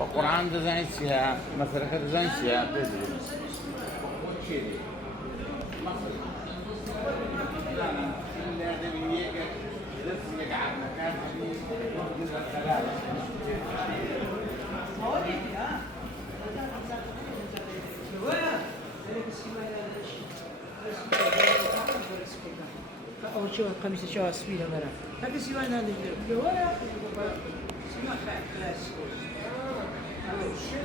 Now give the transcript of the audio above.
القرآن دزاين سيها مثلا كدزاين سيها بدري كذي مصر لا لا اللي هي درس يقعد مكان جزء الثلاثة أول شو القميص شو أسفيله مرة هذا سوان هذا اللي ولا سما خلاص هذا الشيء